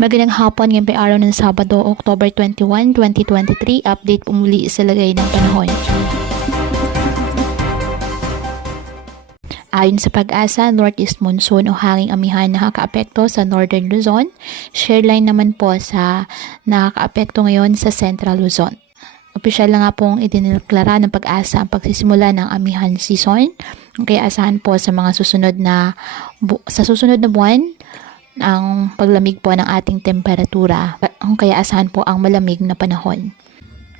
Magandang hapon, ngayon pa araw ng Sabado, October 21, 2023. Update po muli sa lagay ng panahon. Ayon sa Pag-asa, northeast monsoon o hanging amihan nakakaapekto sa northern Luzon. Shareline naman po sa nakakaapekto ngayon sa central Luzon. Opisyal na nga pong idineklara ng Pag-asa ang pagsisimula ng amihan season. Kaya asahan po sa mga susunod na buwan ang paglamig po ng ating temperatura. Kaya asahan po ang malamig na panahon.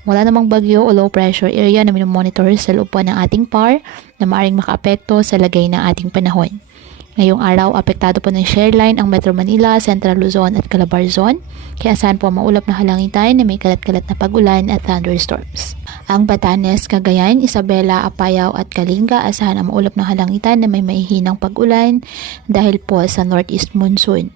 Wala namang bagyo o low pressure area na minomonitor sa loob po ng ating PAR na maaaring makaapekto sa lagay ng ating panahon. Ngayong araw, apektado po ng shareline ang Metro Manila, Central Luzon at Calabarzon. Kaya asahan po maulap na kalangitan na may kalat-kalat na pag-ulan at thunderstorms. Ang Batanes, Cagayan, Isabela, Apayao at Kalinga, asahan ang maulap na kalangitan na may mahihinang pag-ulan dahil po sa northeast monsoon.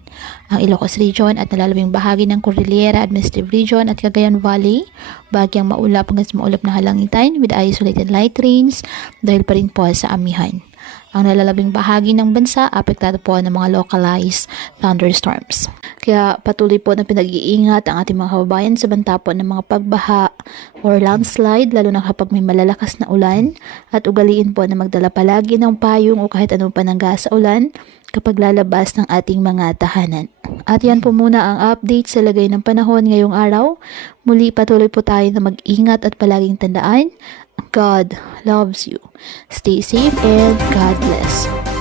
Ang Ilocos Region at nalalabing bahagi ng Cordillera Administrative Region at Cagayan Valley, bagyang maulap hanggang sa maulap na kalangitan with isolated light rains dahil pa rin po sa amihan. Ang nalalabing bahagi ng bansa, apektado po ng mga localized thunderstorms. Kaya patuloy po na pinag-iingat ang ating mga kababayan sa banta po ng mga pagbaha or landslide, lalo na kapag may malalakas na ulan, at ugaliin po na magdala palagi ng payong o kahit anong panangga sa ulan kapag lalabas ng ating mga tahanan. At yan po muna ang update sa lagay ng panahon ngayong araw. Muli patuloy po tayo na mag-ingat at palaging tandaan, God loves you. Stay safe and God bless.